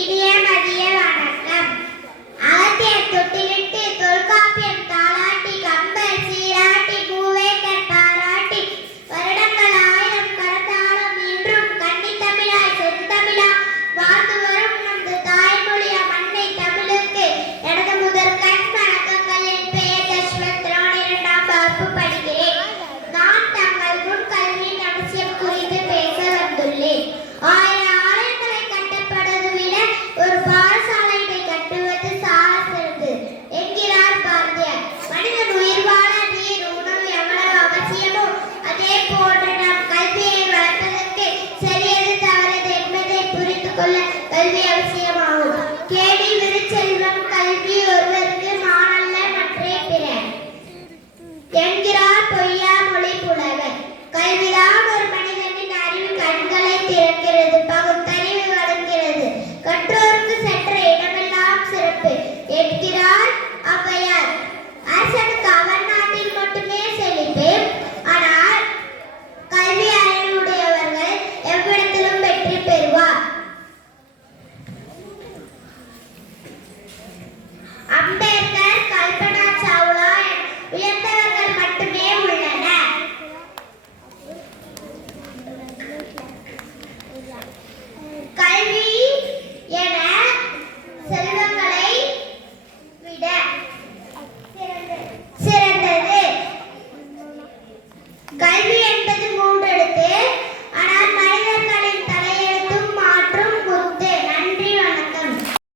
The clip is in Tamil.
இனிய மதிய வணக்கம். அகத்தியர் தொட்டிலிட்டு தொல்காப்பியம் தாலாட்டி கம்பர் சீராட்டி பூவேந்தர் பாராட்டி வருடங்கள் ஆயிரம் கடந்தாலும் இன்றும் கன்னித்தமிழாய் செந்தமிழா வாழ்ந்து வரும் நமது தாய்மொழிய மண்ணை தமிழுக்கு எனது முதற்கண் வணக்கங்கள். என் பெயர் தஷ்வந்த். நான் 2ஆம் வகுப்பு படிக்கிறேன். நான் தங்கள் முன் கல்வியின் அவசியம் குறித்து பேச வந்துள்ளேன். ஒரு பாடசாலையை கட்டுவது சால சிறந்து என்கிறார் பாரதியார். மனிதன் உயிர் வாழ நீர் உணவு எவ்வளவு அவசியமோ அதே போன்று நாம் கல்வியை வளர்ப்பதற்கு சரியது தவறது என்பதை புரிந்து கொள்ள கல்வி அவசியமாகும். கேடி விருச்செல்வம் கல்வி ஒருவருக்கு மானல்ல மற்றே பிற என்கிறார் பொய்யா மொழி புலவர். கல்விதான் ஒரு மனிதனின் அறிவு கண்களை திறக்கிறது, பகுத்தறிவு வழங்குகிறது, கற்றோருக்கு சென்ற இடமெல்லாம் சிறப்பு என்கிறார் ஔவையார். அரசனுக்கு அவன் நாட்டில் மட்டுமே செழிப்பு, ஆனால் கல்வி அறிவுடையவர்கள் எவ்விடத்திலும் வெற்றி பெறுவார். அம்பேத்கர், கல்பனா சாவ்லா உயர்ந்தவர்கள் மட்டுமே